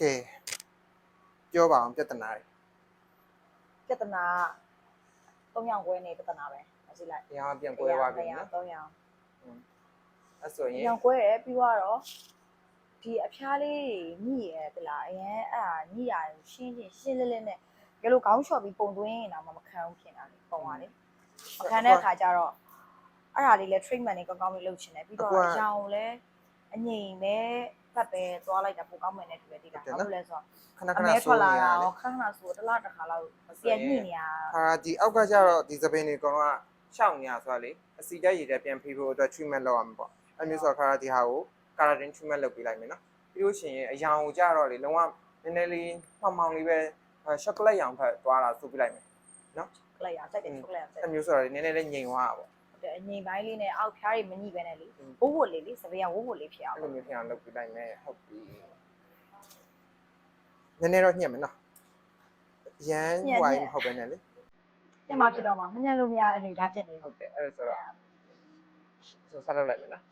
ကဲပြောပါအောင်ပြဿနာတွေ ပြဿနာ3ယောက်ခွဲနေပြဿနာပဲမကြည့်လိုက် ။တရားပြန်ကွဲသွားပြီနော် 3ယောက် ။အဲ့ဆိုရင် ရောင်ကွဲတယ်ပြီးတော့ဒီအဖျားလေးညှိရဲတလားအရင်အဲ့ဒါညှိရရှင်းလင်းလင်းနဲ့ဘယ်လိုခေါင်းလျှော်ပြီးပုံသွင်းနေတာမှမခံဘူးဖြစ်နေတာလေပုံပါလေမခံတဲ့အခါကျတော့အဲ့ဒါလေးလဲ treatment တွေကောင်းကောင်းလေးလုပ်ချင်တယ်ပြီးတော့အရောင်ကိုလည်းအငြိမ်ပဲဖတ်ပဲသွားလိုက်တာပိုကောင်းမယ်နဲ့တူတယ်ဒီလားဘာလို့လဲဆိုတော့ ခဏခဏဆိုးနေရတယ် ခဏဆိုတစ်လားတစ်ခါလောက်ပြန်ညှိနေရ ဟာဒီအောက်ကကျတော့ဒီသပင်တွေကတော့ရှောက်နေရဆိုတာလေအစီတက်ရည်တက်ပြန်ဖိဖို့အတွက် treatment လုပ်ရမှာပေါ့အဲ့မျိုးဆိုတော့ခါဒီဟာကို keratin treatment လုပ်ပေးလိုက်မယ်နော်ပြီးလို့ရှိရင်အရောင်ကိုကျတော့လေလုံးဝနည်းနည်းလေးမှောင်လေးပဲရှော့ကလက်ရောင်ဖက်သွားတာဆိုပြလိုက်မယ်နော် ကလက်ရစိုက်တယ်ကလက်ရစိုက် အဲ့မျိုးဆိုတော့နည်းနည်းလေးငြိမ်သွားတာပေါ့ တယ်အငြိမ်ပိုင်းလေးနဲ့အောက်ဖျားတွေမညှိပဲနဲ့လေဝုတ်ဝုတ်လေးလေစပယ်ကဝုတ်ဝုတ်လေးဖြစ်အောင် အဲ့လိုမျိုးဖြစ်အောင်လုပ်ပေးလိုက်မယ်ဟုတ်ပြီနည်းနည်းတော့ညှက်မယ်နော်ရန်ဟွိုင်းမဟုတ်ပဲနဲ့လေ ညမှာဖြစ်တော့မှမညံ့လို့မရတဲ့အနေဒါဖြစ်နေ ဟုတ်တယ်အဲ့ဒါဆိုတော့ဆက်လုပ်လိုက်မယ်နော်